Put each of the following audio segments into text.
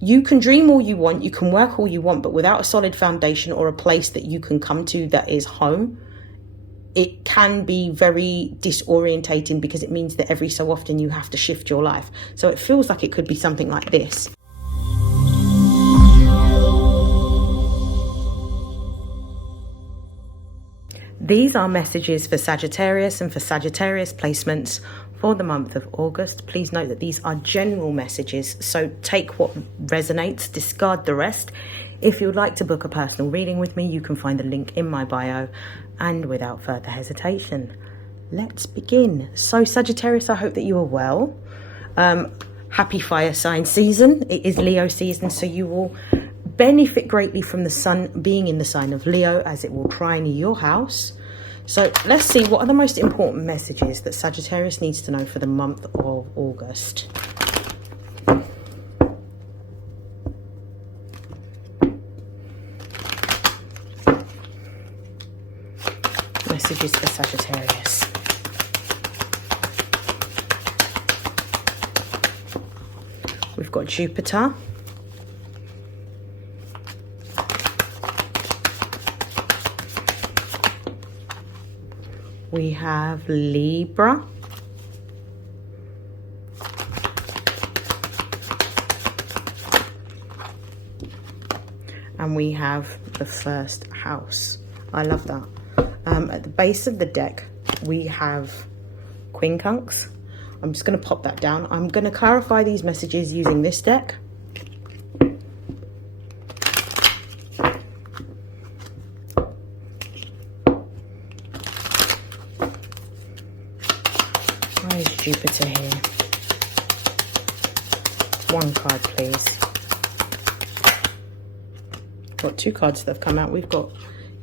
You can dream all you want, you can work all you want, but without a solid foundation or a place that you can come to that is home, it can be very disorientating, because it means that every so often you have to shift your life. So it feels like it could be something like this. These are messages for Sagittarius and for Sagittarius placements for the month of August. Please note that these are general messages, so take what resonates, discard the rest. If you would like to book a personal reading with me, you can find the link in my bio. And without further hesitation, let's begin. So Sagittarius, I hope that you are well. Happy fire sign season. It is Leo season, so you will benefit greatly from the sun being in the sign of Leo, as it will trine your house. So let's see, what are the most important messages that Sagittarius needs to know for the month of August? Messages for Sagittarius. We've got Jupiter. We have Libra. And we have the first house. I love that. At the base of the deck, we have quincunx. I'm just going to pop that down. I'm going to clarify these messages using this deck. Where is Jupiter here? One card, please. Got two cards that have come out. We've got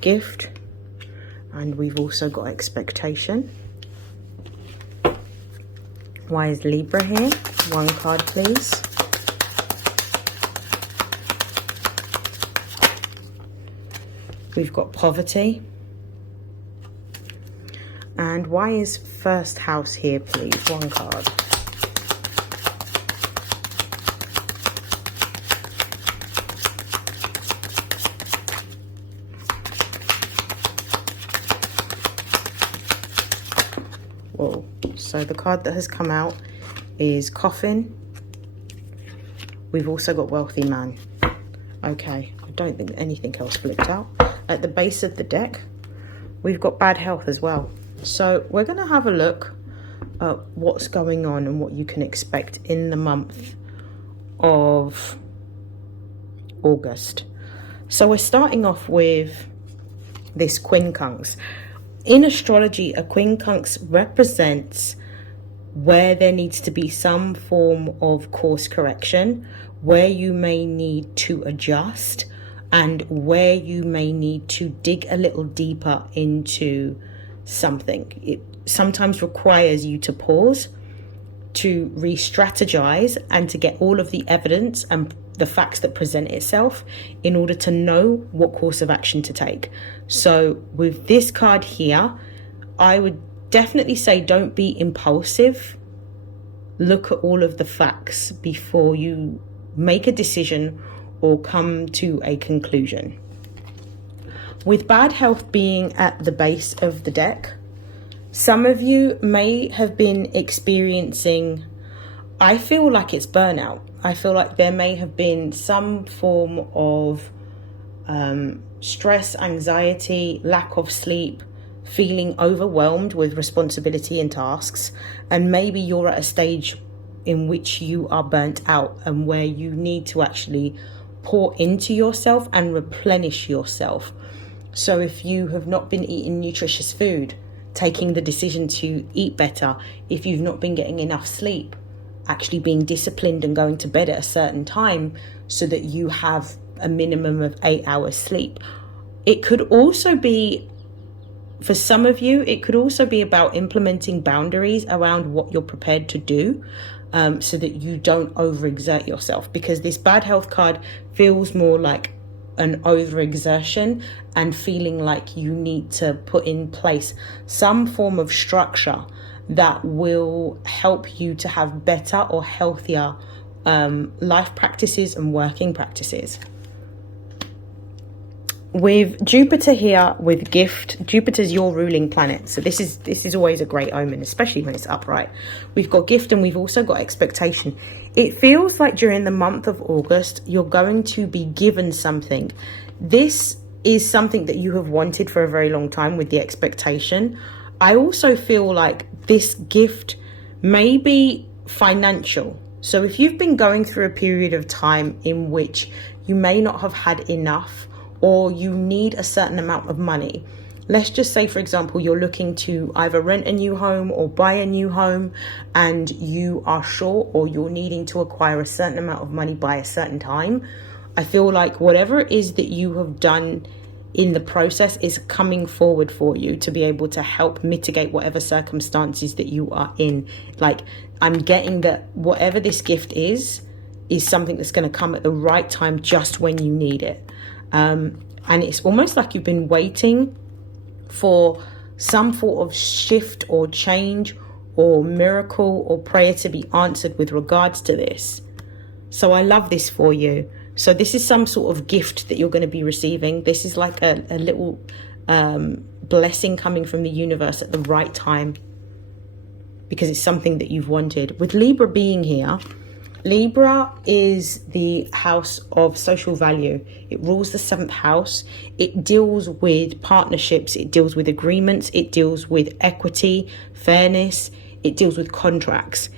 gift, and we've also got expectation. Why is Libra here? One card, please. We've got poverty. And why is first house here, please? One card. Whoa. So the card that has come out is coffin. We've also got wealthy man. Okay, I don't think anything else flipped out. At the base of the deck, we've got bad health as well. So we're going to have a look at what's going on and what you can expect in the month of August. So we're starting off with this quincunx. In astrology, a quincunx represents where there needs to be some form of course correction, where you may need to adjust, and where you may need to dig a little deeper into something. It sometimes requires you to pause, to re-strategize, and to get all of the evidence and the facts that present itself in order to know what course of action to take. So with this card here, I would definitely say don't be impulsive. Look at all of the facts before you make a decision or come to a conclusion. With bad health being at the base of the deck, some of you may have been experiencing, I feel like it's burnout. I feel like there may have been some form of stress, anxiety, lack of sleep, feeling overwhelmed with responsibility and tasks. And maybe you're at a stage in which you are burnt out and where you need to actually pour into yourself and replenish yourself. So if you have not been eating nutritious food, taking the decision to eat better, if you've not been getting enough sleep, actually being disciplined and going to bed at a certain time so that you have a minimum of 8 hours sleep. It could also be, for some of you, it could also be about implementing boundaries around what you're prepared to do, so that you don't overexert yourself, because this bad health card feels more like an overexertion and feeling like you need to put in place some form of structure that will help you to have better or healthier life practices and working practices. With Jupiter here, with gift, Jupiter's your ruling planet. So this is always a great omen, especially when it's upright. We've got gift and we've also got expectation. It feels like during the month of August, you're going to be given something. This is something that you have wanted for a very long time with the expectation. I also feel like this gift may be financial. So if you've been going through a period of time in which you may not have had enough, or you need a certain amount of money. Let's just say, for example, you're looking to either rent a new home or buy a new home, and you are short, or you're needing to acquire a certain amount of money by a certain time. I feel like whatever it is that you have done in the process is coming forward for you to be able to help mitigate whatever circumstances that you are in. Like, I'm getting that whatever this gift is something that's going to come at the right time, just when you need it. And it's almost like you've been waiting for some sort of shift or change or miracle or prayer to be answered with regards to this. So I love this for you. So this is some sort of gift that you're going to be receiving. This is like a little blessing coming from the universe at the right time, because it's something that you've wanted. With Libra being here, Libra is the house of social value. It rules the 7th house. It deals with partnerships. It deals with agreements. It deals with equity, fairness. It deals with contracts.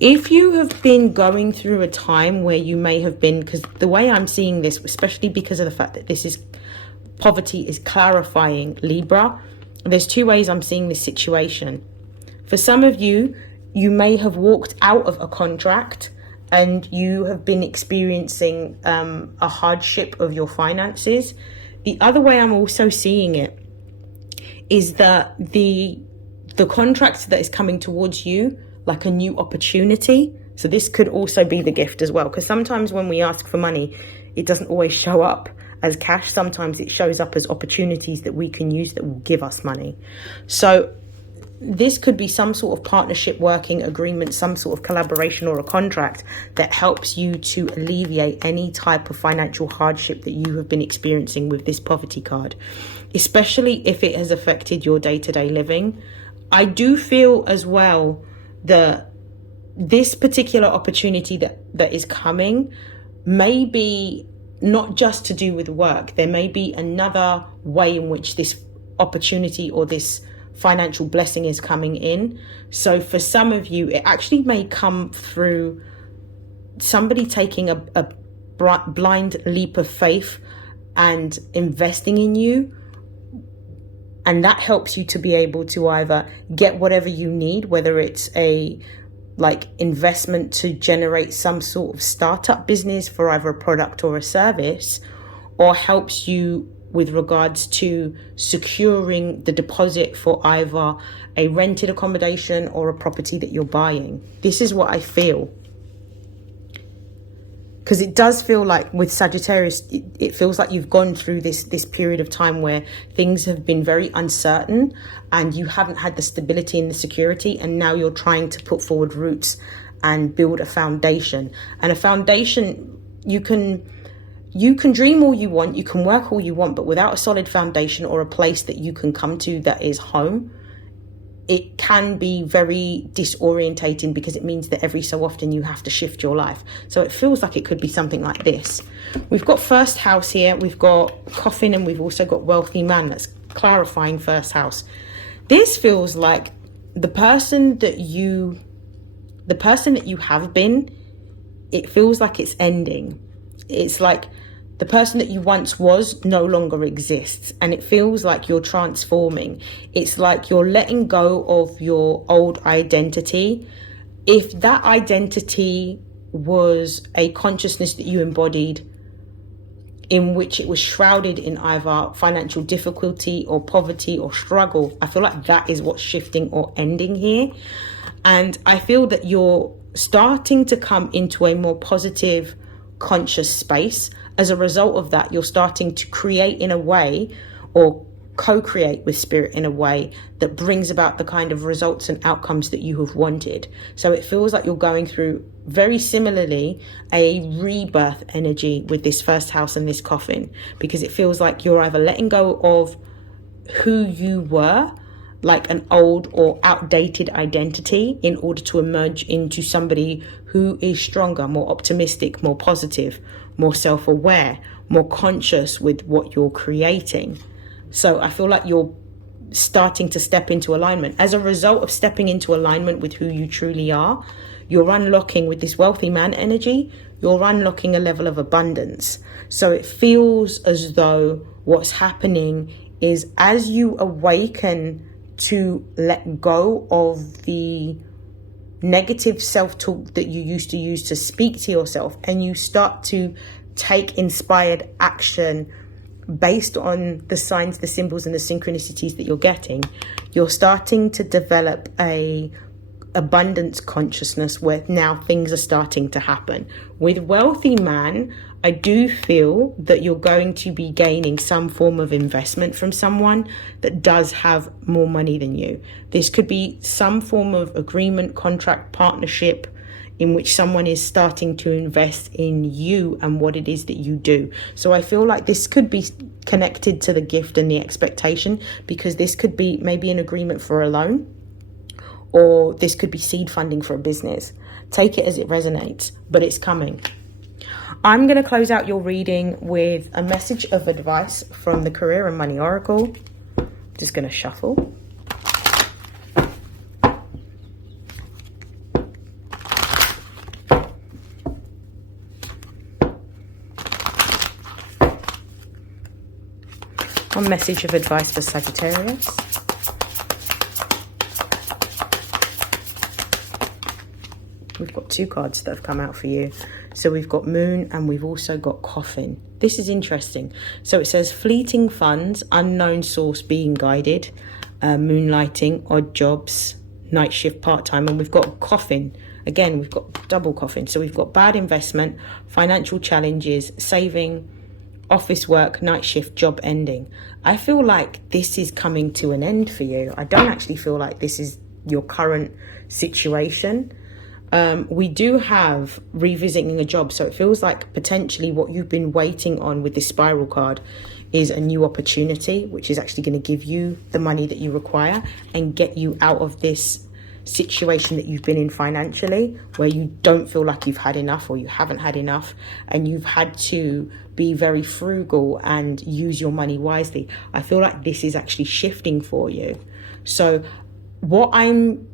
If you have been going through a time where you may have been, because the way I'm seeing this, especially because of the fact that this is poverty is clarifying Libra, there's two ways I'm seeing this situation. For some of you, you may have walked out of a contract and you have been experiencing a hardship of your finances. The other way I'm also seeing it is that the contract that is coming towards you, like a new opportunity. So this could also be the gift as well, because sometimes when we ask for money, it doesn't always show up as cash. Sometimes it shows up as opportunities that we can use that will give us money. So this could be some sort of partnership, working agreement, some sort of collaboration or a contract that helps you to alleviate any type of financial hardship that you have been experiencing with this poverty card, especially if it has affected your day-to-day living. I do feel as well that this particular opportunity that is coming may be not just to do with work. There may be another way in which this opportunity or this financial blessing is coming in. So for some of you, it actually may come through somebody taking a blind leap of faith and investing in you. And that helps you to be able to either get whatever you need, whether it's a investment to generate some sort of startup business for either a product or a service, or helps you with regards to securing the deposit for either a rented accommodation or a property that you're buying. This is what I feel. Because it does feel like with Sagittarius, it feels like you've gone through this period of time where things have been very uncertain and you haven't had the stability and the security, and now you're trying to put forward roots and build a foundation. And a foundation, you can dream all you want, you can work all you want, but without a solid foundation or a place that you can come to that is home, it can be very disorientating, because it means that every so often you have to shift your life. So it feels like it could be something like this. We've got first house here, we've got coffin, and we've also got wealthy man. That's clarifying first house. This feels like the person that you have been, it feels like it's ending. It's like the person that you once was no longer exists, and it feels like you're transforming. It's like you're letting go of your old identity. If that identity was a consciousness that you embodied, in which it was shrouded in either financial difficulty or poverty or struggle, I feel like that is what's shifting or ending here. And I feel that you're starting to come into a more positive, conscious space. As a result of that, you're starting to create in a way, or co-create with spirit in a way that brings about the kind of results and outcomes that you have wanted. So it feels like you're going through very similarly a rebirth energy with this first house and this coffin, because it feels like you're either letting go of who you were, like an old or outdated identity, in order to emerge into somebody who is stronger, more optimistic, more positive, more self-aware, more conscious with what you're creating. So I feel like you're starting to step into alignment. As a result of stepping into alignment with who you truly are, you're unlocking, with this wealthy man energy, you're unlocking a level of abundance. So it feels as though what's happening is, as you awaken to let go of the negative self-talk that you used to use to speak to yourself, and you start to take inspired action based on the signs, the symbols, and the synchronicities that you're getting, you're starting to develop a abundance consciousness where now things are starting to happen. With wealthy man, I do feel that you're going to be gaining some form of investment from someone that does have more money than you. This could be some form of agreement, contract, partnership, in which someone is starting to invest in you and what it is that you do. So I feel like this could be connected to the gift and the expectation, because this could be maybe an agreement for a loan, or this could be seed funding for a business. Take it as it resonates, but it's coming. I'm going to close out your reading with a message of advice from the Career and Money Oracle. Just going to shuffle. One message of advice for Sagittarius. We've got two cards that have come out for you. So we've got Moon and we've also got Coffin. This is interesting. So it says fleeting funds, unknown source being guided, moonlighting, odd jobs, night shift, part-time. And we've got Coffin. Again, we've got double coffin. So we've got bad investment, financial challenges, saving, office work, night shift, job ending. I feel like this is coming to an end for you. I don't actually feel like this is your current situation. We do have revisiting a job, so it feels like potentially what you've been waiting on with this spiral card is a new opportunity, which is actually going to give you the money that you require and get you out of this situation that you've been in financially, where you don't feel like you've had enough, or you haven't had enough, and you've had to be very frugal and use your money wisely. I feel like this is actually shifting for you. So what I'm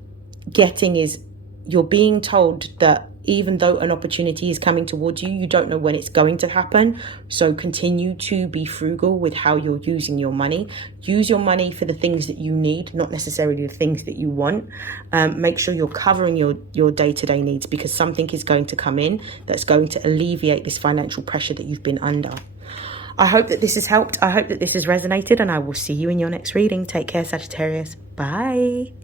getting is, you're being told that even though an opportunity is coming towards you, you don't know when it's going to happen. So continue to be frugal with how you're using your money. Use your money for the things that you need, not necessarily the things that you want. Make sure you're covering your day-to-day needs, because something is going to come in that's going to alleviate this financial pressure that you've been under. I hope that this has helped. I hope that this has resonated, and I will see you in your next reading. Take care, Sagittarius. Bye.